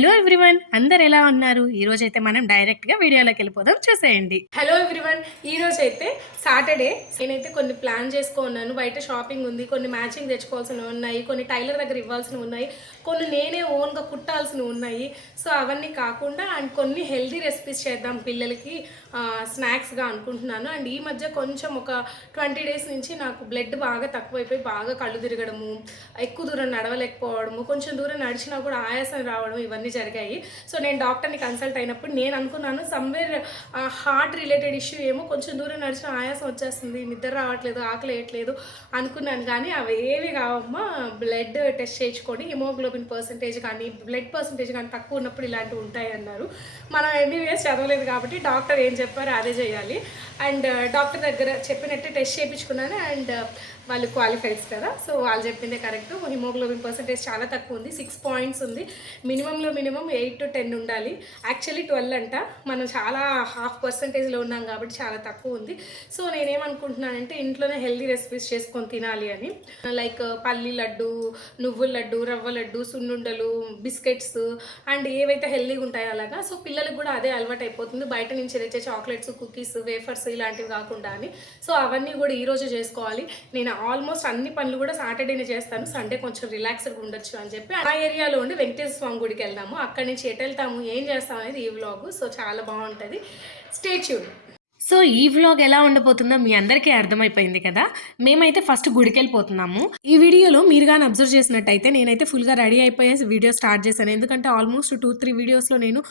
Hello everyone అందరు ఎలా ఉన్నారు? ఈ రోజు అయితే మనం డైరెక్ట్గా వీడియోలోకి వెళ్ళిపోదాం చూసేయండి. హలో ఎవ్రీవన్ ఈ రోజు అయితే సాటర్డే. నేనైతే కొన్ని ప్లాన్ చేసుకున్నాను. బయట షాపింగ్ ఉంది కొన్ని మ్యాచింగ్ తెచ్చుకోవాల్సినవి ఉన్నాయి కొన్ని టైలర్ దగ్గర ఇవ్వాల్సినవి ఉన్నాయి కొన్ని నేనే ఓన్గా కుట్టాల్సినవి ఉన్నాయి. సో అవన్నీ కాకుండా అండ్ కొన్ని హెల్దీ రెసిపీస్ చేద్దాం పిల్లలకి. స్నాక్స్గా అనుకుంటున్నాను. అండ్ ఈ మధ్య కొంచెం ఒక ట్వంటీ డేస్ నుంచి నాకు బ్లడ్ బాగా తక్కువైపోయి బాగా కళ్ళు తిరగడము ఎక్కువ దూరం నడవలేకపోవడము కొంచెం దూరం నడిచినా కూడా ఆయాసం రావడం ఇవన్నీ జరిగాయి. సో నేను డాక్టర్ని కన్సల్ట్ అయినప్పుడు నేను అనుకున్నాను సమ్వేర్ హార్ట్ రిలేటెడ్ ఇష్యూ ఏమో కొంచెం దూరం నడిచిన ఆయాసం వచ్చేస్తుంది నిద్ర రావట్లేదు ఆకలి వేయట్లేదు అనుకున్నాను. కానీ అవి ఏవి కావమ్మా బ్లడ్ టెస్ట్ చేయించుకొని హిమోగ్లోబిన్ పర్సంటేజ్ కానీ బ్లడ్ పర్సంటేజ్ కానీ తక్కువ ఉన్నప్పుడు ఇలాంటివి ఉంటాయి అన్నారు మనం ఎంబీబీఎస్ చదవలేదు కాబట్టి డాక్టర్ ఏం చెప్పారో అదే చేయాలి. అండ్ డాక్టర్ దగ్గర చెప్పినట్టే టెస్ట్ చేయించుకున్నాను. అండ్ వాళ్ళు క్వాలిఫైడ్స్ కదా. సో వాళ్ళు చెప్పిందే కరెక్ట్ హిమోగ్లోబిన్ పర్సంటేజ్ చాలా తక్కువ ఉంది. సిక్స్ పాయింట్స్ ఉంది. మినిమంలో మినిమం ఎయిట్ టు టెన్ ఉండాలి. యాక్చువల్లీ ట్వెల్వ్ అంట. మనం చాలా హాఫ్ పర్సంటేజ్లో ఉన్నాం కాబట్టి చాలా తక్కువ ఉంది. సో నేనేమనుకుంటున్నానంటే ఇంట్లోనే హెల్దీ రెసిపీస్ చేసుకొని తినాలి అని. లైక్ పల్లి లడ్డు నువ్వుల లడ్డు రవ్వ లడ్డు సున్నుండలు బిస్కెట్స్ అండ్ ఏవైతే హెల్దీగా ఉంటాయో అలాగా. సో పిల్లలకు కూడా అదే అలవాటు అయిపోతుంది. బయట నుంచి తెచ్చే చాక్లెట్స్ కుకీస్ వేఫర్స్ ఇలాంటివి కాకుండా అని. సో అవన్నీ కూడా ఈరోజు చేసుకోవాలి. నేను ఆల్మోస్ట్ అన్ని పనులు కూడా సాటర్డేనే చేస్తాను. సండే కొంచెం రిలాక్స్డ్గా ఉండొచ్చు అని చెప్పి ఆ ఏరియాలో ఉండి వెంకటేశ్వర స్వామి గుడికి వెళ్దాము. అక్కడి నుంచి ఎటు వెళ్తాము ఏం చేస్తాం అనేది ఈ వ్లాగ్. సో చాలా బాగుంటుంది. స్టేచ్యూడ్ సో ఈ వ్లాగ్ ఎలా ఉండబోతుందో మీ అందరికీ అర్థమైపోయింది కదా? మేమైతే ఫస్ట్ గుడికి వెళ్ళిపోతున్నాము ఈ వీడియోలో మీరు కానీ అబ్జర్వ్ చేసినట్టయితే నేనైతే ఫుల్గా రెడీ అయిపోయే వీడియో స్టార్ట్ చేశాను. ఎందుకంటే ఆల్మోస్ట్ టూ త్రీ వీడియోస్లో నేను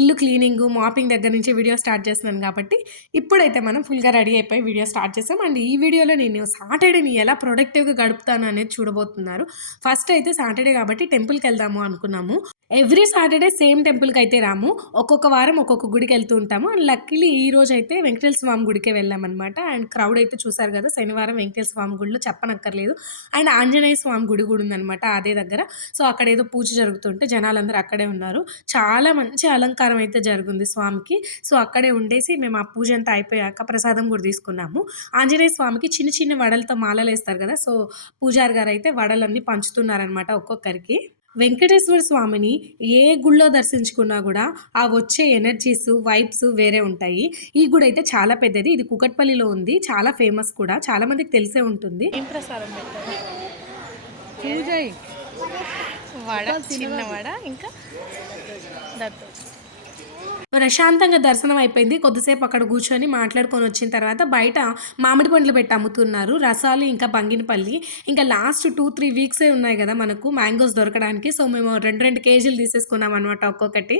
ఇల్లు క్లీనింగ్ మాపింగ్ దగ్గర నుంచి వీడియో స్టార్ట్ చేస్తున్నాను కాబట్టి ఇప్పుడైతే మనం ఫుల్గా రెడీ అయిపోయి వీడియో స్టార్ట్ చేసాం. అండ్ ఈ వీడియోలో నేను సాటర్డేని ఎలా ప్రొడక్టివ్గా గడుపుతాను అనేది చూడబోతున్నారు. ఫస్ట్ అయితే సాటర్డే కాబట్టి టెంపుల్కి వెళ్దాము అనుకున్నాము. ఎవ్రీ సాటర్డే సేమ్ టెంపుల్కి అయితే రాము. ఒక్కొక్క వారం ఒక్కొక్క గుడికి వెళ్తూ ఉంటాము. అండ్ లక్కీలీ ఈ రోజు అయితే వెంకటేశ్వర స్వామి గుడికే వెళ్ళామన్నమాట. అండ్ క్రౌడ్ అయితే చూసారు కదా శనివారం వెంకటేశ్వర స్వామి గుడిలో చెప్పనక్కర్లేదు. అండ్ ఆంజనేయ స్వామి గుడి కూడా ఉందన్నమాట అదే దగ్గర. సో అక్కడ ఏదో పూజ జరుగుతుంటే జనాలందరూ అక్కడే ఉన్నారు. చాలా మంచి అలంకారం అయితే జరుగుంది స్వామికి. సో అక్కడే ఉండేసి మేము ఆ పూజ అంతా అయిపోయాక ప్రసాదం కూడా తీసుకున్నాము. ఆంజనేయ స్వామికి చిన్న చిన్న వడలతో మాలలు వేస్తారు కదా సో పూజారి గారు అయితే వడలన్నీ పంచుతున్నారనమాట ఒక్కొక్కరికి. వెంకటేశ్వర స్వామిని ఏ గుళ్ళో దర్శించుకున్నా కూడా ఆ వచ్చే ఎనర్జీస్ వైబ్స్ వేరే ఉంటాయి. ఈ గుడి అయితే చాలా పెద్దది. ఇది కుకట్పల్లిలో ఉంది. చాలా ఫేమస్ కూడా. చాలా మందికి తెలిసే ఉంటుంది. ఏం ప్రసాదం పెట్టారు? వడ చిన్న వడ ఇంకా ప్రశాంతంగా దర్శనం అయిపోయింది. కొద్దిసేపు అక్కడ కూర్చొని మాట్లాడుకొని వచ్చిన తర్వాత బయట మామిడి పండ్లు పెట్టి అమ్ముతున్నారు. రసాలు ఇంకా బంగినపల్లి. ఇంకా లాస్ట్ టూ త్రీ వీక్సే ఉన్నాయి కదా మనకు మ్యాంగోస్ దొరకడానికి. సో మేము రెండు రెండు కేజీలు తీసేసుకున్నాం అనమాట ఒక్కొక్కటి.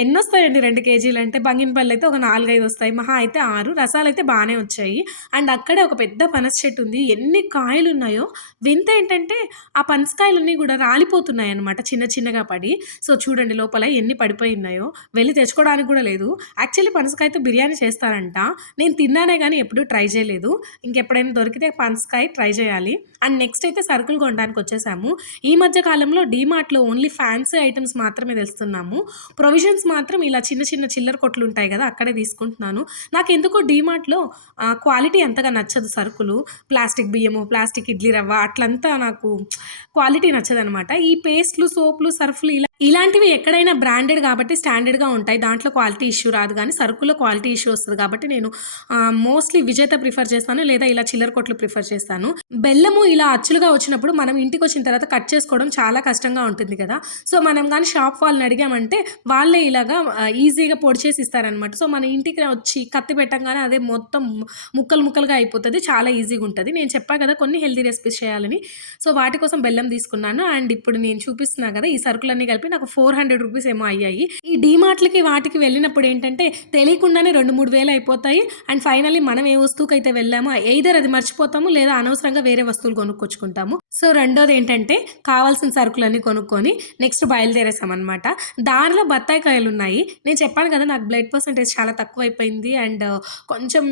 ఎన్ని వస్తాయండి రెండు కేజీలు అంటే? బంగినపల్లి అయితే ఒక నాలుగైదు వస్తాయి. మహా అయితే ఆరు. రసాలు అయితే బాగానే వచ్చాయి. అండ్ అక్కడే ఒక పెద్ద పనస చెట్టు ఉంది. ఎన్ని కాయలు ఉన్నాయో? వింత ఏంటంటే ఆ పనసకాయలన్నీ కూడా రాలిపోతున్నాయి అనమాట చిన్న చిన్నగా పడి. సో చూడండి లోపల ఎన్ని పడిపోయి ఉన్నాయో. వెళ్ళి తెచ్చుకోవడానికి కూడా లేదు. యాక్చువల్లీ పనసకాయతో బిర్యానీ చేస్తారంట. నేను తిన్నానే కానీ ఎప్పుడూ ట్రై చేయలేదు. ఇంకెప్పుడైనా దొరికితే పనసకాయ ట్రై చేయాలి. అండ్ నెక్స్ట్ అయితే సరుకులు కొనడానికి వచ్చేసాము. ఈ మధ్య కాలంలో డీమార్ట్లో ఓన్లీ ఫ్యాన్సీ ఐటమ్స్ మాత్రమే తెలుస్తున్నాము ప్రొవిజన్స్ మాత్రం ఇలా చిన్న చిన్న చిల్లర కొట్లు ఉంటాయి కదా అక్కడే తీసుకుంటున్నాను. నాకు ఎందుకో డీమార్ట్లో క్వాలిటీ అంతగా నచ్చదు సరుకులు. ప్లాస్టిక్ బియ్యము ప్లాస్టిక్ ఇడ్లీ రవ్వ అట్లంతా నాకు క్వాలిటీ నచ్చదనమాట. ఈ పేస్ట్లు సోపులు సర్ఫ్లు ఇలా ఇలాంటివి ఎక్కడైనా బ్రాండెడ్ కాబట్టి స్టాండర్డ్గా ఉంటాయి. దాంట్లో క్వాలిటీ ఇష్యూ రాదు కానీ సరుకుల్లో క్వాలిటీ ఇష్యూ వస్తుంది కాబట్టి నేను మోస్ట్లీ విజేత ప్రిఫర్ చేస్తాను లేదా ఇలా చిల్లర కొట్లు ప్రిఫర్ చేస్తాను. బెల్లము ఇలా అచ్చులుగా వచ్చినప్పుడు మనం ఇంటికి వచ్చిన తర్వాత కట్ చేసుకోవడం చాలా కష్టంగా ఉంటుంది కదా. సో మనం కానీ షాప్ వాళ్ళని అడిగామంటే వాళ్ళే ఇలాగా ఈజీగా పొడి చేసి ఇస్తారనమాట సో మన ఇంటికి వచ్చి కత్తి పెట్టంగానే అదే మొత్తం ముక్కలు ముక్కలుగా అయిపోతుంది. చాలా ఈజీగా ఉంటుంది. నేను చెప్పా కదా కొన్ని హెల్తీ రెసిపీస్ చేయాలని. సో వాటి కోసం బెల్లం తీసుకున్నాను. అండ్ ఇప్పుడు నేను చూపిస్తున్నా కదా ఈ సరుకులన్నీ కలిపి నాకు ఫోర్ హండ్రెడ్ రూపీస్ ఏమో అయ్యాయి. ఈ డీమార్ట్లకి వాటికి వెళ్ళినప్పుడు ఏంటంటే తెలియకుండానే రెండు మూడు వేలు అయిపోతాయి. అండ్ ఫైనల్లీ మనం ఏ వస్తువుకి అయితే వెళ్ళామో ఎయిదర్ అది మర్చిపోతాము లేదా అనవసరంగా వేరే వస్తువులు కొనుక్కొచ్చుకుంటాము. సో రెండోది ఏంటంటే కావాల్సిన సరుకులన్నీ కొనుక్కొని నెక్స్ట్ బయలుదేరేసామన్నమాట దారిలో బత్తాయి కాయలు ఉన్నాయి. నేను చెప్పాను కదా నాకు బ్లడ్ పర్సంటేజ్ చాలా తక్కువ అయిపోయింది అండ్ కొంచెం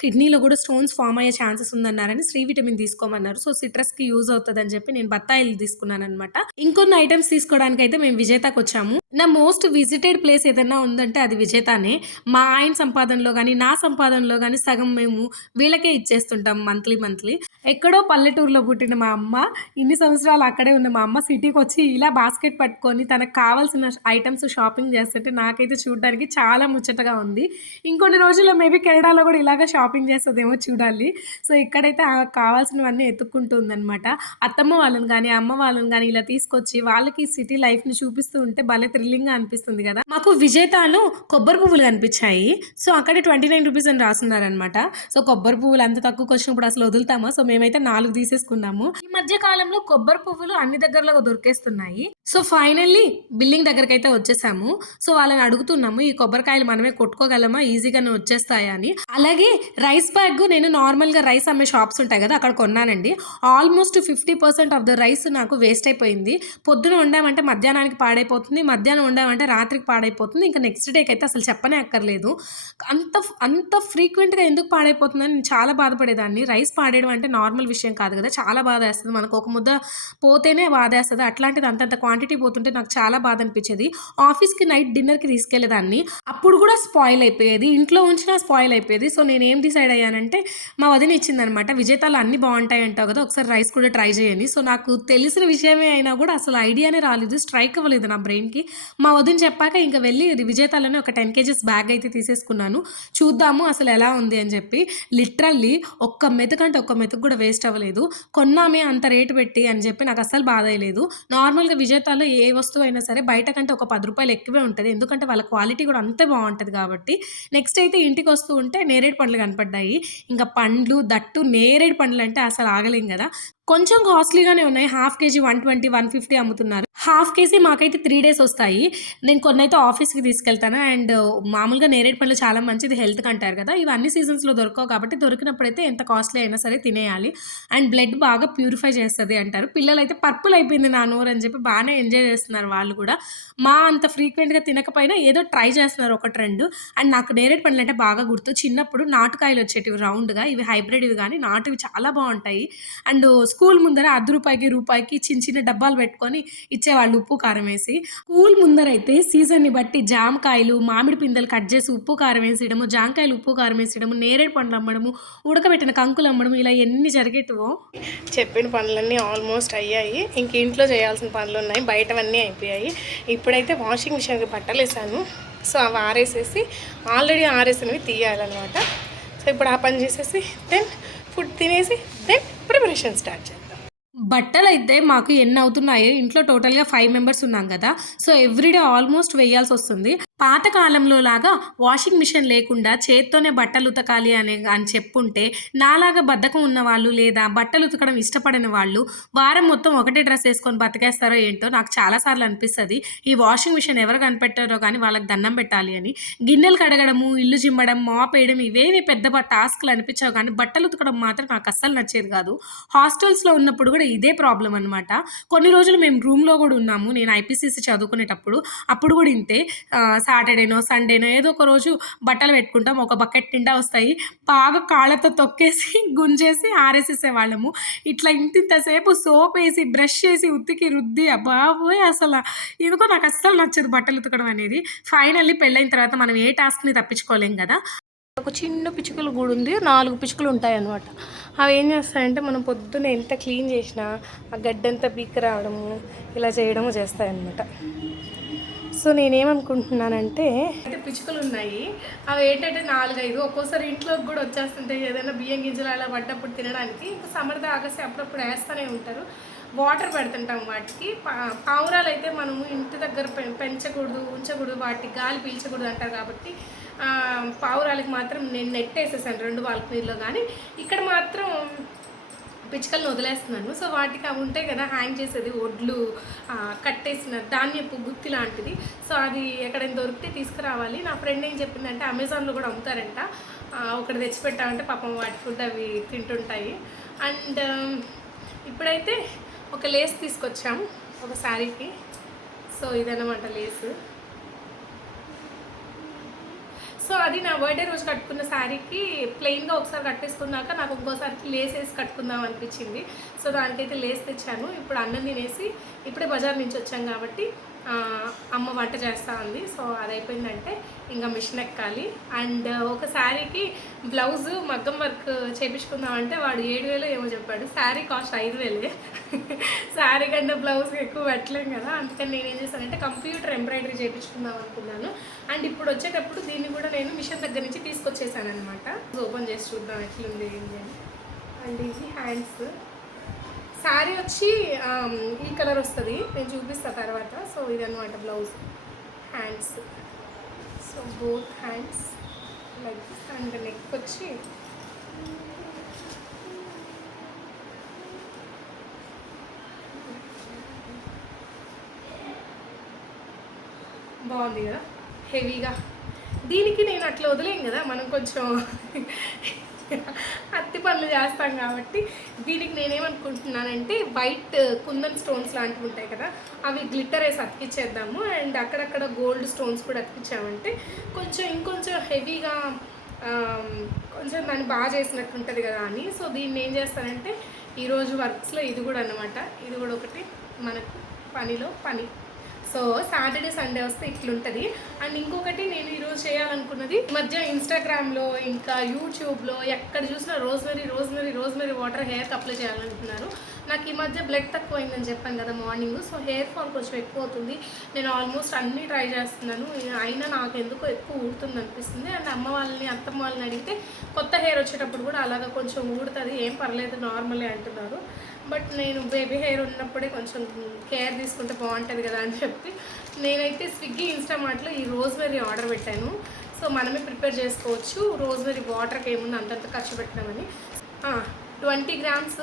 కిడ్నీలో కూడా స్టోన్స్ ఫామ్ అయ్యే ఛాన్సెస్ ఉందన్నారని శ్రీ విటమిన్ తీసుకోమన్నారు. సో సిట్రస్కి యూజ్ అవుతుంది అని చెప్పి నేను బత్తాయిలు తీసుకున్నాను అనమాట ఇంకొన్ని ఐటమ్స్ తీసుకోవడానికి చేయడానికి అయితే మేము విజేతకు వచ్చాము. నా మోస్ట్ విజిటెడ్ ప్లేస్ ఏదైనా ఉందంటే అది విజేతానే. మా ఆయన సంపాదనలో కానీ నా సంపాదనలో కానీ సగం మేము వీళ్ళకే ఇచ్చేస్తుంటాం మంత్లీ మంత్లీ ఎక్కడో పల్లెటూరులో పుట్టిన మా అమ్మ ఇన్ని సంవత్సరాలు అక్కడే ఉన్న మా అమ్మ సిటీకి వచ్చి ఇలా బాస్కెట్ పట్టుకొని తనకు కావాల్సిన ఐటమ్స్ షాపింగ్ చేస్తుంటే నాకైతే చూడడానికి చాలా ముచ్చటగా ఉంది. ఇంకొన్ని రోజుల్లో మేబీ కెనడాలో కూడా ఇలాగ షాపింగ్ చేస్తుందేమో చూడాలి. సో ఇక్కడైతే కావాల్సినవన్నీ ఎత్తుక్కుంటూ ఉందన్నమాట. అత్తమ్మ వాళ్ళని కానీ అమ్మ వాళ్ళని కానీ ఇలా తీసుకొచ్చి వాళ్ళకి సిటీ లైఫ్ని చూపిస్తూ ఉంటే భలే థ్రిల్లింగ్గా అనిపిస్తుంది కదా. మాకు విజేతాలు కొబ్బరి పువ్వులు కనిపించాయి. సో అక్కడే ట్వంటీ నైన్ రూపీస్ అని రాస్తున్నారనమాట సో కొబ్బరి పువ్వులు అంత తక్కువకి వచ్చినప్పుడు అసలు వదులుతామా? సో మేమైతే నాలుగు తీసేసుకున్నాము. ఈ మధ్య కాలంలో కొబ్బరి పువ్వులు అన్ని దగ్గరలో దొరికేస్తున్నాయి. సో ఫైనల్లీ బిల్డింగ్ దగ్గరికి అయితే వచ్చేసాము. సో వాళ్ళని అడుగుతున్నాము ఈ కొబ్బరికాయలు మనమే కొట్టుకోగలమా? ఈజీగానే వచ్చేస్తాయా? అని. అలాగే రైస్ బ్యాగ్ నేను నార్మల్గా రైస్ అమ్మే షాప్స్ ఉంటాయి కదా అక్కడ కొన్నానండి. Almost fifty percent of the rice నాకు వేస్ట్ అయిపోయింది. పొద్దున వండామంటే మధ్యాహ్నానికి పాడైపోతుంది. మధ్యాహ్నం వండామంటే రాత్రికి పాడైపోతుంది. ఇంకా నెక్స్ట్ డేకి అయితే అసలు చెప్పనే అక్కర్లేదు. అంత అంత ఫ్రీక్వెంట్గా ఎందుకు పాడైపోతుందని నేను చాలా బాధపడేదాన్ని. రైస్ పాడేయడం అంటే నార్మల్ విషయం కాదు కదా. చాలా బాధ వేస్తుంది. మనకు ఒక ముద్ద పోతేనే బాధ వేస్తుంది. అట్లాంటిది అంతంత క్వాంటిటీ పోతుంటే నాకు చాలా బాధ అనిపించేది. ఆఫీస్కి నైట్ డిన్నర్కి తీసుకెళ్ళేదాన్ని. అప్పుడు కూడా స్పాయిల్ అయిపోయేది. ఇంట్లో ఉంచినా స్పాయిల్ అయిపోయేది. సో నేను ఏం డిసైడ్ అయ్యానంటే మా వదిన ఇచ్చిందనమాట విజేతాలు అన్ని బాగుంటాయి అంటావు కదా. ఒకసారి రైస్ కూడా ట్రై చేయండి సో నాకు తెలిసిన విషయమే అయినా కూడా అసలు ఐడియానే రాలేదు. స్ట్రైక్ అవ్వలేదు నా బ్రెయిన్కి. మా వదిన చెప్పాక ఇంకా వెళ్ళి విజేతాలోనే ఒక టెన్ కేజెస్ బ్యాగ్ అయితే తీసేసుకున్నాను. చూద్దాము అసలు ఎలా ఉంది అని చెప్పి. లిటరల్లీ ఒక్క మెతుకంటే ఒక్క మెతుకు కూడా వేస్ట్ అవ్వలేదు. కొన్నామే అంత రేటు పెట్టి అని చెప్పి నాకు అసలు బాధ అయ్యలేదు. నార్మల్గా విజేతాలో ఏ వస్తువు అయినా సరే బయట కంటే ఒక పది రూపాయలు ఎక్కువే ఉంటుంది. ఎందుకంటే వాళ్ళ క్వాలిటీ కూడా అంతే బాగుంటుంది కాబట్టి. నెక్స్ట్ అయితే ఇంటికి వస్తూ ఉంటే నేరేడు పండ్లు కనపడ్డాయి. ఇంకా పండ్లు దట్టు నేరేడు పండ్లు అంటే అసలు ఆగలేం కదా. కొంచెం కాస్ట్లీగానే ఉన్నాయి. Half kg one twenty one fifty అమ్ముతున్నారు. హాఫ్ కేజీ మాకైతే త్రీ డేస్ వస్తాయి. నేను కొన్ని అయితే ఆఫీస్కి తీసుకెళ్తాను. అండ్ మామూలుగా నేరేడు పండ్లు చాలా మంచిది. హెల్త్కి అంటారు కదా. ఇవి అన్ని సీజన్స్లో దొరకవు కాబట్టి దొరికినప్పుడైతే ఎంత కాస్ట్లీ అయినా సరే తినేయాలి. అండ్ బ్లడ్ బాగా ప్యూరిఫై చేస్తుంది అంటారు. పిల్లలు అయితే పర్పుల్ అయిపోయింది నా నోరు అని చెప్పి బాగానే ఎంజాయ్ చేస్తున్నారు వాళ్ళు కూడా. మా అంత ఫ్రీక్వెంట్గా తినకపోయినా ఏదో ట్రై చేస్తున్నారు ఒక ట్రెండ్ అండ్ నాకు నేరేడు పండ్లు అంటే బాగా గుర్తు. చిన్నప్పుడు నాటుకాయలు వచ్చేటివి రౌండ్గా ఇవి హైబ్రిడ్ ఇవి కానీ నాటువి చాలా బాగుంటాయి. అండ్ స్కూల్ ముందర అర్ధ రూపాయికి రూపాయికి చిన్న చిన్న డబ్బాలు పెట్టుకొని ఇచ్చేవాళ్ళు ఉప్పు కారం వేసి. స్కూల్ ముందర అయితే సీజన్ని బట్టి జామకాయలు మామిడి పిందెలు కట్ చేసి ఉప్పు కారం వేసేయడము జామకాయలు ఉప్పు కారం వేసేయడము నేరేడు పండ్లు అమ్మడము ఉడకబెట్టిన కంకులు అమ్మడం ఇలా ఎన్ని జరిగేటివో. చెప్పిన పనులన్నీ ఆల్మోస్ట్ అయ్యాయి. ఇంక ఇంట్లో చేయాల్సిన పనులు ఉన్నాయి. బయటవన్నీ అయిపోయాయి. ఇప్పుడైతే వాషింగ్ మిషన్కి బట్టలు వేసాను. సో అవి ఆరేసేసి ఆల్రెడీ ఆరేసినవి తీయాలన్నమాట. సో ఇప్పుడు ఆ పని చేసేసి దెన్ ఫుడ్ తినేసి దెన్ ప్రిపరేషన్ స్టార్ట్ చేద్దాం. బట్టలు అయితే మాకు ఎన్ని అవుతున్నాయో ఇంట్లో టోటల్గా ఫైవ్ మెంబర్స్ ఉన్నాం కదా. సో ఎవ్రీడే ఆల్మోస్ట్ వేయాల్సి వస్తుంది. పాతకాలంలో లాగా వాషింగ్ మిషన్ లేకుండా చేత్తోనే బట్టలు ఉతకాలి అనే అని చెప్పుంటే నాలాగా బద్ధకం ఉన్న వాళ్ళు లేదా బట్టలు ఉతకడం ఇష్టపడని వాళ్ళు వారం మొత్తం ఒకటే డ్రెస్ వేసుకొని బతికేస్తారో ఏంటో నాకు చాలాసార్లు అనిపిస్తుంది. ఈ వాషింగ్ మిషన్ ఎవరు కనిపెట్టారో కానీ వాళ్ళకి దండం పెట్టాలి అని. గిన్నెలు కడగడము ఇల్లు జిమ్మడం మాప్ వేయడం ఇవేవి పెద్ద టాస్క్లు అనిపించావు కానీ బట్టలు ఉతకడం మాత్రం నాకు అస్సలు నచ్చేది కాదు. హాస్టల్స్లో ఉన్నప్పుడు కూడా ఇదే ప్రాబ్లం అనమాట కొన్ని రోజులు మేము రూమ్లో కూడా ఉన్నాము. నేను ఐపీసీసీ చదువుకునేటప్పుడు. అప్పుడు కూడా ఇంతే. సాటర్డేనో సండేనో ఏదో ఒక రోజు బట్టలు పెట్టుకుంటాం. ఒక బకెట్ నిండా వస్తాయి. బాగా కాళ్ళతో తొక్కేసి గుంజేసి ఆరేసేసేవాళ్ళము. ఇట్లా ఇంతింతసేపు సోప్ వేసి బ్రష్ చేసి ఉత్తికి రుద్ది అబ్బాబోయ్ అసలు. ఎందుకో నాకు అస్సలు నచ్చదు బట్టలు ఉతకడం అనేది. ఫైనల్లీ పెళ్ళైన తర్వాత మనం ఏ టాస్క్ని తప్పించుకోలేం కదా. ఒక చిన్న పిచ్చుకలు కూడా ఉంది. నాలుగు పిచ్చుకలు ఉంటాయి అన్నమాట అవి ఏం చేస్తాయంటే మనం పొద్దున్న ఎంత క్లీన్ చేసినా ఆ గడ్డంతా పీక్ రావడము ఇలా చేయడము చేస్తాయన్నమాట. సో నేనేమనుకుంటున్నానంటే అయితే పిచ్చుకలు ఉన్నాయి. అవి ఏంటంటే నాలుగైదు. ఒక్కోసారి ఇంట్లోకి కూడా వచ్చేస్తుంటాయి ఏదైనా బియ్యం గింజలు అలా పడ్డప్పుడు తినడానికి ఇంకా సమ్మర్ దాగేసి అప్పుడప్పుడు వేస్తూనే ఉంటారు. వాటర్ పెడుతుంటాం వాటికి. పా- పావురాలు అయితే మనము ఇంటి దగ్గర పె- పెంచకూడదు ఉంచకూడదు వాటికి గాలి పీల్చకూడదు అంటారు కాబట్టి పావురాలకి మాత్రం నేను నెట్ వేసేసాను రెండు బాల్కనీలో కానీ ఇక్కడ మాత్రం పిచ్చుకలను వదిలేస్తున్నాను. సో వాటికి అవి ఉంటాయి కదా హ్యాంగ్ చేసేది ఒడ్లు కట్టేసిన ధాన్యపు గుత్తి లాంటిది. సో అది ఎక్కడైనా దొరికితే తీసుకురావాలి. నా ఫ్రెండ్ ఏం చెప్పిందంటే అమెజాన్లో కూడా అమ్ముతారంట. ఒకటి తెచ్చిపెట్టామంటే పాపం వాటి ఫుడ్ అవి తింటుంటాయి. అండ్ um, ఇప్పుడైతే ఒక లేస్ తీసుకొచ్చాం ఒక శారీకి. సో ఇదన్నమాట లేసు. సో అది నా బర్త్డే రోజు కట్టుకున్న శారీకి ప్లెయిన్గా ఒకసారి కట్టేసుకున్నాక నాకు ఇంకోసారికి లేస్ వేసి కట్టుకుందాం అనిపించింది. సో దానికైతే లేస్ తెచ్చాను. ఇప్పుడు అన్నం తినేసి ఇప్పుడే బజార్ నుంచి వచ్చాం కాబట్టి అమ్మ వంట చేస్తూ ఉంది. సో అది అయిపోయిందంటే ఇంకా మిషన్ ఎక్కాలి. అండ్ ఒక శారీకి బ్లౌజ్ మగ్గం వర్క్ చేపించుకుందామంటే వాడు ఏడు వేలు ఏమో చెప్పాడు. శారీ కాస్ట్ ఐదు వేలే. శారీ కంటే బ్లౌజ్ ఎక్కువ పెట్టలేం కదా. అందుకని నేను ఏం చేశానంటే కంప్యూటర్ ఎంబ్రాయిడరీ చేయించుకుందాం అనుకున్నాను. అండ్ ఇప్పుడు వచ్చేటప్పుడు దీన్ని కూడా నేను మిషన్ దగ్గర నుంచి తీసుకొచ్చేసాను అనమాట ఓపెన్ చేసి చూద్దాం ఎట్లుంది ఏంటి అని. అండ్ ఇది హ్యాండ్స్. శారీ వచ్చి ఈ కలర్ వస్తుంది. నేను చూపిస్తా తర్వాత. సో ఇదన్నమాట blouse. Hands so both hands like and neck వచ్చి బాగుంది కదా? హెవీగా దీనికి నేను అట్లా వదిలేం కదా? మనం కొంచెం పనులు చేస్తాం కాబట్టి దీనికి నేనేమనుకుంటున్నానంటే వైట్ కుందన్ స్టోన్స్ లాంటివి ఉంటాయి కదా అవి గ్లిటర్ వేసి అతికిచ్చేద్దాము. అండ్ అక్కడక్కడ గోల్డ్ స్టోన్స్ కూడా అతికిచ్చామంటే కొంచెం ఇంకొంచెం హెవీగా కొంచెం దాన్ని బాగా చేసినట్టు ఉంటుంది కదా అని. సో దీన్ని ఏం చేస్తానంటే ఈరోజు వర్క్స్లో ఇది కూడా అనమాట ఇది కూడా ఒకటి మనకు పనిలో పని. సో సాటర్డే సండే వస్తే ఇట్లుంటుంది. అండ్ ఇంకొకటి నేను ఈరోజు చేయాలనుకున్నది ఈ మధ్య ఇన్స్టాగ్రామ్లో ఇంకా యూట్యూబ్లో ఎక్కడ చూసినా రోజ్మెరీ రోజ్మెరీ రోజ్మెరీ వాటర్ హెయిర్కి అప్లై చేయాలనుకున్నారు. నాకు ఈ మధ్య బ్లడ్ తక్కువైందని చెప్పాను కదా మార్నింగ్ సో హెయిర్ ఫాల్ కొంచెం ఎక్కువ అవుతుంది. నేను ఆల్మోస్ట్ అన్నీ ట్రై చేస్తున్నాను. అయినా నాకు ఎందుకో ఎక్కువ ఊడుతుంది అనిపిస్తుంది. అండ్ అమ్మ వాళ్ళని అత్తమ్మ వాళ్ళని అడిగితే కొత్త హెయిర్ వచ్చేటప్పుడు కూడా అలాగ కొంచెం ఊడుతుంది. ఏం పర్లేదు నార్మలే అంటున్నారు. బట్ నేను బేబీ హెయిర్ ఉన్నప్పుడే కొంచెం కేర్ తీసుకుంటే బాగుంటుంది కదా అని చెప్పి నేనైతే స్విగ్గీ ఇన్స్టామార్ట్లో ఈ రోజ్మెరీ ఆర్డర్ పెట్టాను. సో మనమే ప్రిపేర్ చేసుకోవచ్చు. రోజ్మెరీ వాటర్కి ఏముంది అంతంత ఖర్చు పెట్టినామని. Twenty grams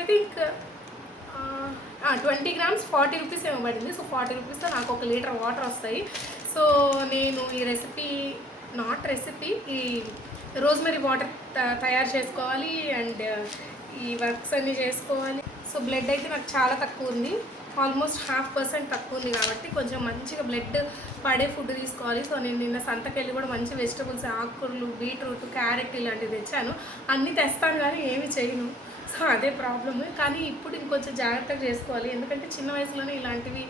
I think twenty grams forty rupees ఏమో పడింది. సో ఫార్టీ రూపీస్తో నాకు ఒక లీటర్ వాటర్ వస్తాయి. సో నేను ఈ రెసిపీ నాట్ రెసిపీ ఈ రోజ్మెరీ వాటర్ తయారు చేసుకోవాలి. అండ్ ఈ వర్క్స్ అన్నీ చేసుకోవాలి. సో బ్లడ్ అయితే నాకు చాలా తక్కువ ఉంది. ఆల్మోస్ట్ హాఫ్ పర్సెంట్ తక్కువ ఉంది కాబట్టి కొంచెం మంచిగా బ్లడ్ పడే ఫుడ్ తీసుకోవాలి. సో నేను నిన్న సంతకెళ్ళి కూడా మంచి వెజిటబుల్స్ ఆకుకూరలు బీట్రూట్ క్యారెట్ ఇలాంటివి తెచ్చాను. అన్నీ తెస్తాను కానీ ఏమి చేయను. సో అదే ప్రాబ్లమ్. కానీ ఇప్పుడు ఇంకొంచెం జాగ్రత్తగా చేసుకోవాలి. ఎందుకంటే చిన్న వయసులోనే ఇలాంటివి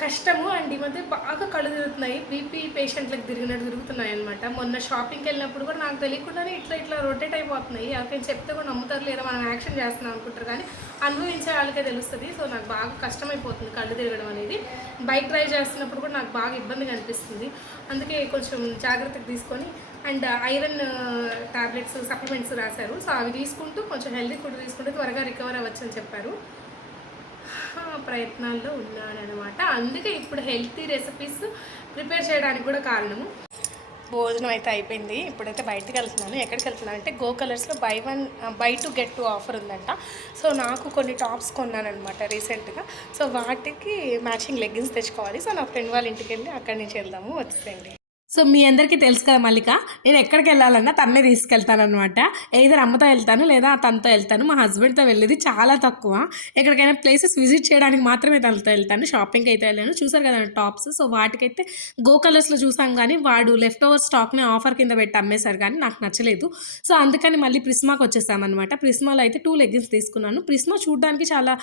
కష్టము అండ్ ఈ మధ్య బాగా కళ్ళు తిరుగుతున్నాయి. బీపీ పేషెంట్లకు తిరిగినట్టు తిరుగుతున్నాయి అనమాట మొన్న షాపింగ్కి వెళ్ళినప్పుడు కూడా నాకు తెలియకుండానే ఇట్లా ఇట్లా రొటేట్ అయిపోతున్నాయి. ఎవరికైనా చెప్తే కూడా నమ్ముతారు లేదా మనం యాక్షన్ చేస్తున్నాం అనుకుంటారు. కానీ అనుభవించే వాళ్ళకే తెలుస్తుంది. సో నాకు బాగా కష్టమైపోతుంది కళ్ళు తిరగడం అనేది. బైక్ డ్రైవ్ చేస్తున్నప్పుడు కూడా నాకు బాగా ఇబ్బందిగా అనిపిస్తుంది. అందుకే కొంచెం జాగ్రత్తగా తీసుకొని అండ్ ఐరన్ టాబ్లెట్స్ సప్లిమెంట్స్ రాశారు. సో అవి తీసుకుంటూ కొంచెం హెల్తీ ఫుడ్ తీసుకుంటే త్వరగా రికవర్ అవ్వచ్చు అని చెప్పారు. ప్రయత్నాల్లో ఉన్నానమాట అందుకే ఇప్పుడు హెల్తీ రెసిపీస్ ప్రిపేర్ చేయడానికి కూడా కారణము. భోజనం అయితే అయిపోయింది. ఇప్పుడైతే బయటకు వెళ్తున్నాను. ఎక్కడికి వెళ్తున్నాను అంటే గో కలర్స్లో buy one buy two get two offer ఉందంట. సో నాకు కొన్ని టాప్స్ కొన్నాను అనమాట రీసెంట్గా. సో వాటికి మ్యాచింగ్ లెగ్గిన్స్ తెచ్చుకోవాలి. సో నా ఫ్రెండ్ వాళ్ళ ఇంటికి వెళ్ళి అక్కడి నుంచి వెళ్దాము వచ్చేయండి. సో మీ అందరికీ తెలుసు కదా మల్లిక నేను ఎక్కడికి వెళ్ళాలన్నా తన్నే తీసుకెళ్తాను అనమాట ఏదైనా అమ్మతో వెళ్తాను లేదా తనతో వెళ్తాను మా హస్బెండ్తో వెళ్ళేది చాలా తక్కువ. ఎక్కడికైనా ప్లేసెస్ విజిట్ చేయడానికి మాత్రమే తనతో వెళ్తాను షాపింగ్కి అయితే వెళ్ళాను. చూసారు కదా టాప్స్. సో వాటికైతే గో కలర్స్లో చూసాం కానీ వాడు లెఫ్ట్ ఓవర్ స్టాక్ని ఆఫర్ కింద పెట్టి అమ్మేశారు కానీ నాకు నచ్చలేదు. సో అందుకని మళ్ళీ ప్రిస్మాకి వచ్చేసామన్నమాట. ప్రిస్మాలో అయితే టూ లెగ్గిన్స్ తీసుకున్నాను. ప్రిస్మా చూడడానికి చాలా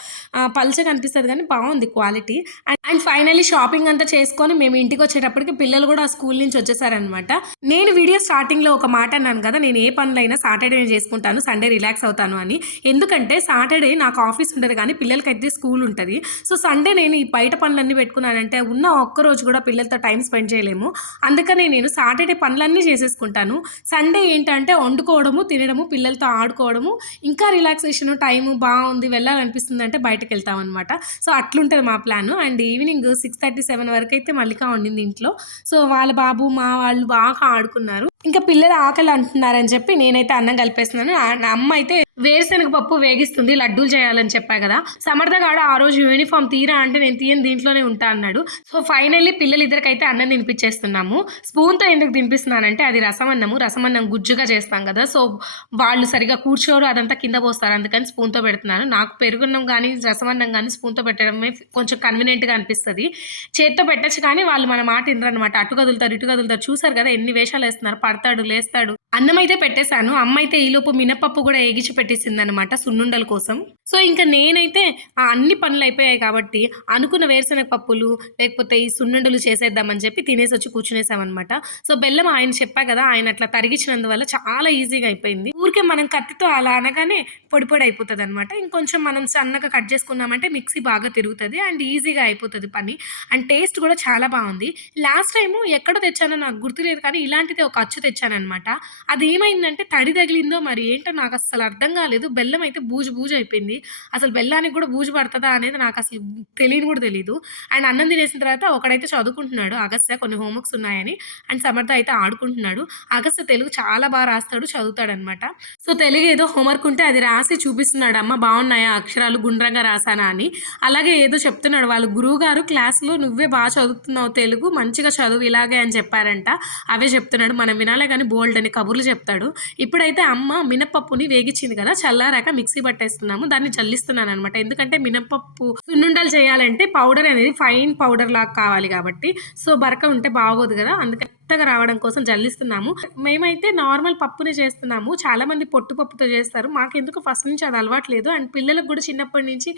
పల్చగా అనిపిస్తుంది కానీ బాగుంది quality. And and finally shopping అంతా చేసుకొని మేము ఇంటికి వచ్చేటప్పటికి పిల్లలు కూడా స్కూల్ నుంచి వచ్చేసారనమాట నేను వీడియో స్టార్టింగ్లో ఒక మాట అన్నాను కదా నేను ఏ పనులైనా సాటర్డే చేసుకుంటాను సండే రిలాక్స్ అవుతాను అని. ఎందుకంటే సాటర్డే నాకు ఆఫీస్ ఉండదు కానీ పిల్లలకైతే స్కూల్ ఉంటుంది. సో సండే నేను ఈ బయట పనులన్నీ పెట్టుకున్నానంటే ఉన్న ఒక్క రోజు కూడా పిల్లలతో టైం స్పెండ్ చేయలేము. అందుకనే నేను సాటర్డే పనులన్నీ చేసేసుకుంటాను. సండే ఏంటంటే వండుకోవడము తినడము పిల్లలతో ఆడుకోవడము ఇంకా రిలాక్సేషన్ టైము బాగుంది వెళ్ళాలనిపిస్తుంది అంటే బయటకు వెళ్తామన్నమాట అనమాట సో అట్లుంటుంది మా plan. And evening six thirty seven వరకు అయితే మల్లిక ఉండింది ఇంట్లో. సో వాళ్ళ బాబు మా వాళ్ళు బాగా ఆడుకున్నారు. ఇంకా పిల్లలు ఆకలి అంటున్నారని చెప్పి నేనైతే అన్నం కలిపేస్తున్నాను. ఆ- నా అమ్మ అయితే వేరుశనగ పప్పు వేగిస్తుంది లడ్డూలు చేయాలని చెప్పా కదా. సమర్థగాడు ఆ రోజు యూనిఫామ్ తీరా అంటే నేను తీయని దీంట్లోనే ఉంటా అన్నాడు. సో ఫైనల్లీ పిల్లలు ఇద్దరికైతే అన్నం తినిపించేస్తున్నాము. స్పూన్తో ఎందుకు తినిపిస్తున్నానంటే అది రసం రసమన్నం రసం అన్నం గుజ్జుగా చేస్తాం కదా. సో వాళ్ళు సరిగా కూర్చోరు అదంతా కింద పోస్తారు. అందుకని స్పూన్తో పెడుతున్నాను. నాకు పెరుగున్నం కానీ రసం అన్నం కానీ స్పూన్తో పెట్టడమే కొంచెం కన్వీనియంట్గా అనిపిస్తుంది. చేత్తో పెట్టచ్చు కానీ వాళ్ళు మన మాట వినరనమాట అటు కదులుతారు ఇటు కదులుతారు చూసారు కదా ఎన్ని వేషాలు వేస్తున్నారు. పడతాడు లేస్తాడు. అన్నం అయితే పెట్టేశాను. అమ్మ అయితే ఈలోపు మినపప్పు కూడా ఏగిచి పెట్టేసింది అనమాట సున్నుండల కోసం. సో ఇంకా నేనైతే ఆ అన్ని పనులు అయిపోయాయి కాబట్టి అనుకున్న వేరుశనగ పప్పులు లేకపోతే ఈ సున్నుండలు చేసేద్దామని చెప్పి తినేసి వచ్చి కూర్చునేసామన్నమాట. సో బెల్లం ఆయన చెప్పా కదా ఆయన అట్లా తరిగించినందువల్ల చాలా ఈజీగా అయిపోయింది. ఊరికే మనం కత్తితో అలా అనగానే పొడి పొడి అయిపోతుంది అనమాట ఇంకొంచెం మనం సన్నగా కట్ చేసుకున్నామంటే మిక్సీ బాగా తిరుగుతుంది అండ్ ఈజీగా అయిపోతుంది పని. అండ్ టేస్ట్ కూడా చాలా బాగుంది. లాస్ట్ టైము ఎక్కడ తెచ్చానో నాకు గుర్తులేదు కానీ ఇలాంటిది ఒక అచ్చు తెచ్చానమాట అది ఏమైందంటే తడి తగిలిందో మరి ఏంటో నాకు అసలు అర్థం కాలేదు. బెల్లం అయితే బూజు బూజు అయిపోయింది. అసలు బెల్లానికి కూడా బూజు పడుతుందా అనేది నాకు అసలు తెలియని కూడా తెలియదు అండ్ అన్నం తినేసిన తర్వాత ఒకడైతే చదువుకుంటున్నాడు అగస్త్య కొన్ని హోంవర్క్స్ ఉన్నాయని. అండ్ సమర్థ అయితే ఆడుకుంటున్నాడు. అగస్త్య తెలుగు చాలా బాగా రాస్తాడు చదువుతాడు అనమాట సో తెలుగు ఏదో హోంవర్క్ ఉంటే అది రాసి చూపిస్తున్నాడు అమ్మ బాగున్నాయా? అక్షరాలు గుండ్రంగా రాసానా అని. అలాగే ఏదో చెప్తున్నాడు వాళ్ళ గురువు గారు క్లాస్లో నువ్వే బాగా చదువుతున్నావు తెలుగు మంచిగా చదువు ఇలాగే అని చెప్పారంట. అవే చెప్తున్నాడు మనం వినాలి కానీ బోల్డ్ అని కబుర్లు చెప్తాడు. ఇప్పుడైతే అమ్మ మినపప్పుని వేగించింది కదా చల్లారాక మిక్సీ పట్టేస్తున్నాము దాన్ని చల్లిస్తున్నాను అనమాట ఎందుకంటే మినపప్పు సున్నుండలు చేయాలంటే పౌడర్ అనేది ఫైన్ పౌడర్ లాగా కావాలి కాబట్టి. సో బరక ఉంటే బాగోదు కదా అందుకని మెత్తగా రావడం కోసం జల్లిస్తున్నాము. మేమైతే నార్మల్ పప్పుని చేస్తున్నాము. చాలా మంది పొట్టు పప్పుతో చేస్తారు. మాకెందుకు ఫస్ట్ నుంచి అది అలవాట్లేదు అండ్ పిల్లలకు కూడా చిన్నప్పటి నుంచి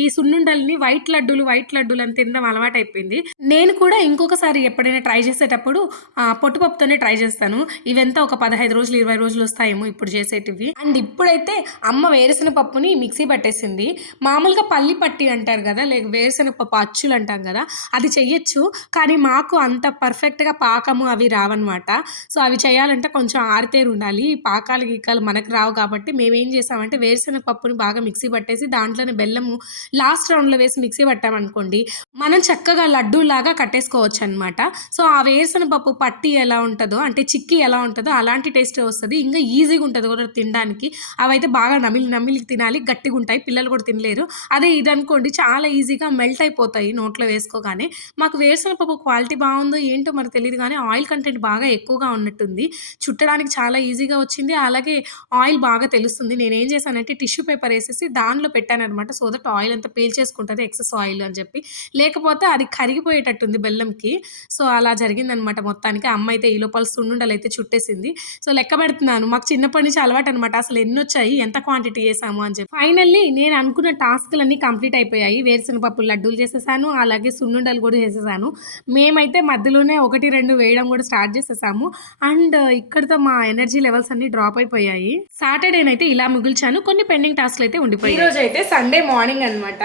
ఈ సున్నుండల్ని వైట్ లడ్డూలు వైట్ లడ్డూలు అని తినడం అలవాటు అయిపోయింది. నేను కూడా ఇంకొకసారి ఎప్పుడైనా ట్రై చేసేటప్పుడు పొట్టుపప్పుతోనే పొట్టు పప్పుతోనే ట్రై చేస్తాను. ఇవంతా ఒక పదహైదు రోజులు ఇరవై రోజులు వస్తాయేమో ఇప్పుడు చేసేటివి. అండ్ ఇప్పుడైతే అమ్మ వేరుశనగ పప్పుని మిక్సీ పట్టేసింది. మామూలుగా పల్లి పట్టి అంటారు కదా లేక వేరుశెనగ పప్పు అచ్చులు అంటాం కదా అది చెయ్యొచ్చు. కానీ మాకు అంత పర్ఫెక్ట్గా పాకము అవి రావన్నమాట. సో అవి చేయాలంటే కొంచెం ఆరితేరు ఉండాలి. పాకాలు గీకాలు మనకు రావు కాబట్టి మేము ఏం చేసామంటే వేరుశనగ పప్పుని బాగా మిక్సీ పట్టేసి దాంట్లోనే బెల్లము లాస్ట్ రౌండ్లో వేసి మిక్సీ పట్టామనుకోండి మనం చక్కగా లడ్డూలాగా కట్టేసుకోవచ్చు అనమాట సో ఆ వేరుశనగ పప్పు పట్టి ఎలా ఉంటుందో అంటే చిక్కి ఎలా ఉంటుందో అలాంటి టేస్ట్ వస్తుంది. ఇంకా ఈజీగా ఉంటుంది కూడా తినడానికి. అవైతే బాగా నమిలి నమిలి తినాలి. గట్టిగా ఉంటాయి. పిల్లలు కూడా తినలేరు. అదే ఇది అనుకోండి చాలా ఈజీగా మెల్ట్ అయిపోతాయి నోట్లో వేసుకోగానే. మాకు వేరుశనగ పప్పు క్వాలిటీ బాగుందో ఏంటో మరి తెలియదు కానీ ఆయిల్ కంటెంట్ బాగా ఎక్కువగా ఉన్నట్టుంది. చుట్టడానికి చాలా ఈజీగా వచ్చింది. అలాగే ఆయిల్ బాగా తెలుస్తుంది. నేను ఏం చేశానంటే టిష్యూ పేపర్ వేసేసి దానిలో పెట్టాను అనమాట సో దట్ ఆయిల్ అంతా పీల్చేసుకుంటుంది ఎక్సెస్ ఆయిల్ అని చెప్పి. లేకపోతే అది కరిగిపోయేటట్టుంది బెల్లంకి. సో అలా జరిగిందనమాట మొత్తానికి. అమ్మ అయితే ఈ లోపల సున్నుండలు అయితే చుట్టేసింది. సో లెక్క పెడుతున్నాను. మాకు చిన్నప్పటి నుంచి అలవాటు అనమాట అసలు ఎన్ని వచ్చాయి ఎంత క్వాంటిటీ చేసాము అని చెప్పి. ఫైనల్లీ నేను అనుకున్న టాస్క్లన్నీ కంప్లీట్ అయిపోయాయి. వేరుశనగ పప్పులు లడ్డూలు చేసేసాను. అలాగే సున్నుండలు కూడా చేసేసాను మేమైతే మధ్యలోనే ఒకటి రెండు వేయడం కూడా స్టార్ట్ చేసేసాము. అండ్ uh, ఇక్కడతో మా ఎనర్జీ లెవెల్స్ అన్ని డ్రాప్ అయిపోయాయి. సాటర్డేనైతే ఇలా మిగిల్చాను. కొన్ని పెండింగ్ టాస్క్లు అయితే ఉండిపోయాయి. ఈరోజు అయితే సండే మార్నింగ్ అనమాట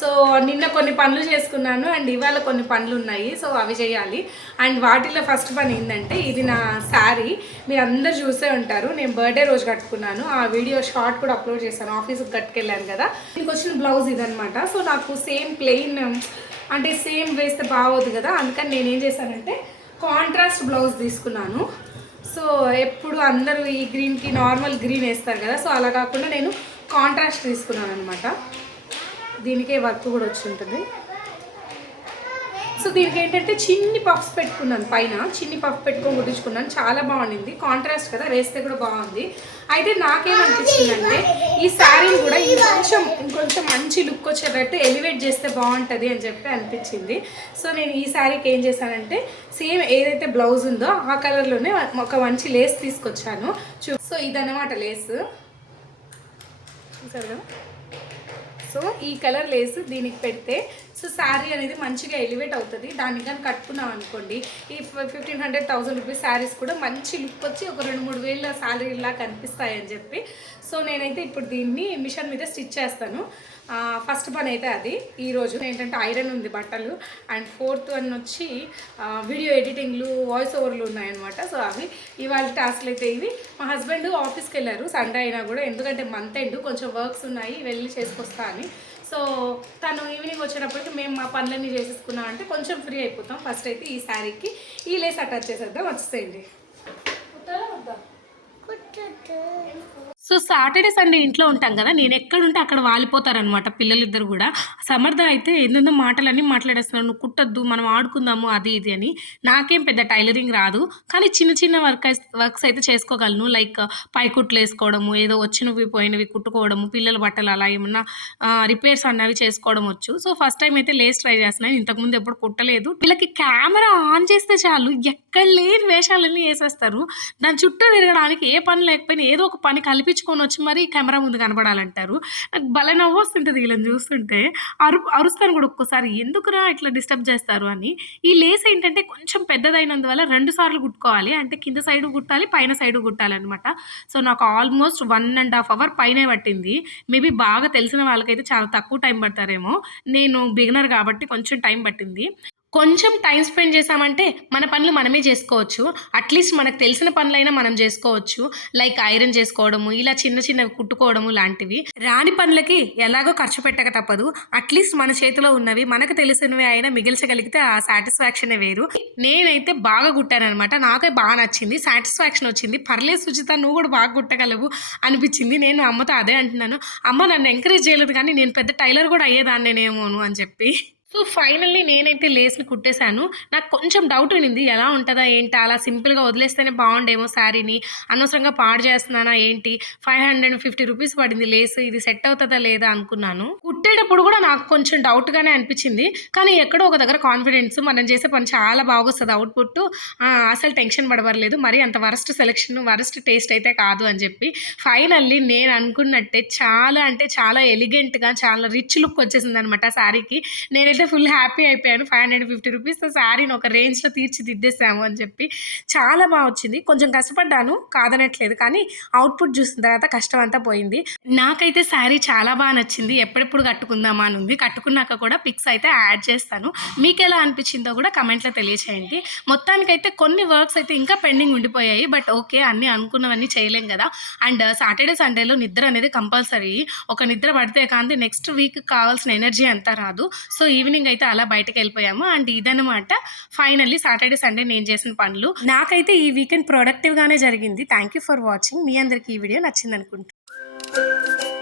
సో నిన్న కొన్ని పనులు చేసుకున్నాను. అండ్ ఇవాళ కొన్ని పనులు ఉన్నాయి. సో అవి చేయాలి. అండ్ వాటిలో ఫస్ట్ పని ఏంటంటే ఇది నా శారీ మీరు అందరు చూసే ఉంటారు. నేను బర్త్డే రోజు కట్టుకున్నాను. ఆ వీడియో షార్ట్ కూడా అప్లోడ్ చేశాను. ఆఫీస్కి కట్టుకెళ్ళాను కదా. దీనికి వచ్చిన బ్లౌజ్ ఇదనమాట సో నాకు సేమ్ ప్లెయిన్ అంటే సేమ్ వేస్తే బాగోదు కదా. అందుకని నేను ఏం చేశానంటే కాంట్రాస్ట్ బ్లౌజ్ తీసుకున్నాను. సో ఎప్పుడు అందరూ ఈ గ్రీన్కి నార్మల్ గ్రీన్ వేస్తారు కదా సో అలా కాకుండా నేను కాంట్రాస్ట్ తీసుకున్నాను అనమాట దీనికే వర్క్ కూడా వచ్చి ఉంటుంది. సో దీనికి ఏంటంటే చిన్ని పఫ్స్ పెట్టుకున్నాను పైన. చిన్ని పఫ్ పెట్టుకొని కుట్టించుకున్నాను. చాలా బాగుండింది. కాంట్రాస్ట్ కదా వేస్తే కూడా బాగుంది. అయితే నాకేమనిపించిందంటే ఈ శారీని కూడా ఇంకొంచెం ఇంకొంచెం మంచి లుక్ వచ్చేటట్టు ఎలివేట్ చేస్తే బాగుంటుంది అని చెప్పి అనిపించింది. సో నేను ఈ శారీకి ఏం చేశానంటే సేమ్ ఏదైతే బ్లౌజ్ ఉందో ఆ కలర్లోనే ఒక మంచి లేస్ తీసుకొచ్చాను. చూ సో ఇదన్నమాట లేస్ కదా సో ఈ కలర్ లేస్ దీనికి పెడితే సో శారీ అనేది మంచిగా ఎలివేట్ అవుతుంది. దాన్ని కానీ కట్టుకున్నాం అనుకోండి ఈ fifteen hundred thousand rupees saris కూడా మంచి లుక్ వచ్చి ఒక రెండు మూడు వేల శాలరీలా కనిపిస్తాయని చెప్పి సో నేనైతే ఇప్పుడు దీన్ని మిషన్ మీద స్టిచ్ చేస్తాను. ఫస్ట్ పని అయితే అది. ఈరోజు ఏంటంటే ఐరన్ ఉంది బట్టలు. అండ్ ఫోర్త్ వన్ వచ్చి ఆ, వీడియో ఎడిటింగ్లు వాయిస్ ఓవర్లు ఉన్నాయన్నమాట. సో అవి ఇవాళ టాస్క్లు అయితే ఇవి. మా హస్బెండ్ ఆఫీస్కి వెళ్ళారు. సండే అయినా కూడా. ఎందుకంటే మంత్ ఎండ్ కొంచెం వర్క్స్ ఉన్నాయి. వెళ్ళి చేసుకొస్తా అని. సో తను ఈవినింగ్ వచ్చేటప్పటికి మేము మా పనులన్నీ చేసేసుకున్నాం అంటే కొంచెం ఫ్రీ అయిపోతాం. ఫస్ట్ అయితే ఈ శారీకి ఈ లేస్ అటాచ్ చేసేద్దాం. వచ్చేసేయండి. సో సాటర్డే సండే ఇంట్లో ఉంటాం కదా నేను ఎక్కడుంటే అక్కడ వాలిపోతారనమాట పిల్లలిద్దరు కూడా. సమర్థ అయితే ఎన్నెన్నో మాటలన్నీ మాట్లాడేస్తున్నాను నువ్వు కుట్టద్దు మనం ఆడుకుందాము అది ఇది అని. నాకేం పెద్ద టైలరింగ్ రాదు. కానీ చిన్న చిన్న వర్క్ వర్క్స్ అయితే చేసుకోగలను. లైక్ పైకుట్లు వేసుకోవడము ఏదో వచ్చినవి పోయినవి కుట్టుకోవడము పిల్లల బట్టలు అలా ఏమన్నా రిపేర్స్ అన్నవి చేసుకోవడం వచ్చు. సో ఫస్ట్ టైం అయితే లేస్ ట్రై చేస్తున్నాను. ఇంతకుముందు ఎప్పుడు కుట్టలేదు. వీళ్ళకి కెమెరా ఆన్ చేస్తే చాలు. ఎక్కడ లేని వేషాలన్నీ వేసేస్తారు. దాని చుట్టూ తిరగడానికి ఏ పని లేకపోయినా ఏదో ఒక పని కలిపి కల్పించుకొని వచ్చి మరీ కెమెరా ముందు కనబడాలంటారు. నాకు భలే నవ్వు వస్తుంటుంది వీళ్ళని చూస్తుంటే. అరు అరుస్తాను కూడా ఒక్కోసారి. ఎందుకురా ఇట్లా డిస్టర్బ్ చేస్తారు? అని. ఈ లేస్ ఏంటంటే కొంచెం పెద్దదైనందువల్ల రెండు సార్లు కుట్టుకోవాలి. అంటే కింద సైడ్ కుట్టాలి పైన సైడ్ కుట్టాలన్నమాట. సో నాకు almost one and half hour పైనే పట్టింది. మేబీ బాగా తెలిసిన వాళ్ళకైతే చాలా తక్కువ టైం పడతారేమో. నేను బిగినర్ కాబట్టి కొంచెం టైం పట్టింది. కొంచెం టైం స్పెండ్ చేసామంటే మన పనులు మనమే చేసుకోవచ్చు. అట్లీస్ట్ మనకు తెలిసిన పనులైనా మనం చేసుకోవచ్చు. లైక్ ఐరన్ చేసుకోవడము ఇలా చిన్న చిన్నవి కుట్టుకోవడము లాంటివి. రాని పనులకి ఎలాగో ఖర్చు పెట్టక తప్పదు. అట్లీస్ట్ మన చేతిలో ఉన్నవి మనకు తెలిసినవి అయినా మిగిల్చగలిగితే ఆ సాటిస్ఫాక్షనే వేరు. నేనైతే బాగా కుట్టానమాట నాకే బాగా నచ్చింది. సాటిస్ఫాక్షన్ వచ్చింది. పర్లేదు సుచిత నువ్వు కూడా బాగా కుట్టగలవు అనిపించింది. నేను అమ్మతో అదే అంటున్నాను. అమ్మ నన్ను ఎంకరేజ్ చేయలేదు కానీ నేను పెద్ద టైలర్ కూడా అయ్యేదాన్నేనేమోను అని చెప్పి. సో ఫైనల్లీ నేనైతే లేస్ని కుట్టేశాను. నాకు కొంచెం డౌట్ ఉండింది ఎలా ఉంటుందా ఏంటి? అలా సింపుల్గా వదిలేస్తేనే బాగుండేమో శారీని అనవసరంగా పాడు చేస్తున్నానా ఏంటి? ఫైవ్ హండ్రెడ్ ఫిఫ్టీ రూపీస్ పడింది లేస్ ఇది సెట్ అవుతుందా లేదా అనుకున్నాను. కుట్టేటప్పుడు కూడా నాకు కొంచెం డౌట్గానే అనిపించింది. కానీ ఎక్కడో ఒక దగ్గర కాన్ఫిడెన్స్ మనం చేసే పని చాలా బాగొస్తుంది అవుట్పుట్. అసలు టెన్షన్ పడబర్లేదు మరి అంత వరస్ట్ సెలెక్షన్ వరస్ట్ టేస్ట్ అయితే కాదు అని చెప్పి ఫైనల్లీ నేను అనుకున్నట్టే చాలా అంటే చాలా ఎలిగెంట్గా చాలా రిచ్ లుక్ వచ్చేసింది అనమాట శారీకి. నేనైతే ఫుల్ హ్యాపీ అయిపోయాను. ఫైవ్ హండ్రెడ్ ఫిఫ్టీ రూపీస్ శారీని ఒక రేంజ్లో తీర్చిదిద్దేశాము అని చెప్పి చాలా బాగా వచ్చింది. కొంచెం కష్టపడ్డాను కాదనట్లేదు కానీ అవుట్పుట్ చూసిన తర్వాత కష్టం అంతా పోయింది. నాకైతే శారీ చాలా బాగా నచ్చింది. ఎప్పుడెప్పుడు కట్టుకుందామా అని ఉంది. కట్టుకున్నాక కూడా పిక్స్ అయితే యాడ్ చేస్తాను. మీకు ఎలా అనిపించిందో కూడా కమెంట్లో తెలియచేయండి. మొత్తానికైతే కొన్ని వర్క్స్ అయితే ఇంకా పెండింగ్ ఉండిపోయాయి. బట్ ఓకే అన్నీ అనుకున్నవన్నీ చేయలేం కదా. అండ్ సాటర్డే సండేలో నిద్ర అనేది కంపల్సరీ ఒక నిద్ర పడితే కానీ నెక్స్ట్ వీక్ కావాల్సిన ఎనర్జీ అంతా రాదు. సో ఈ ఈవినింగ్ అయితే అలా బయటకు వెళ్ళిపోయాము అండ్ ఇదనమాట ఫైనల్లీ సాటర్డే సండే నేను చేసిన పనులు. నాకైతే ఈ వీకెండ్ ప్రొడక్టివ్గానే జరిగింది. Thank you for watching. మీ అందరికీ ఈ వీడియో నచ్చింది అనుకుంటున్నాను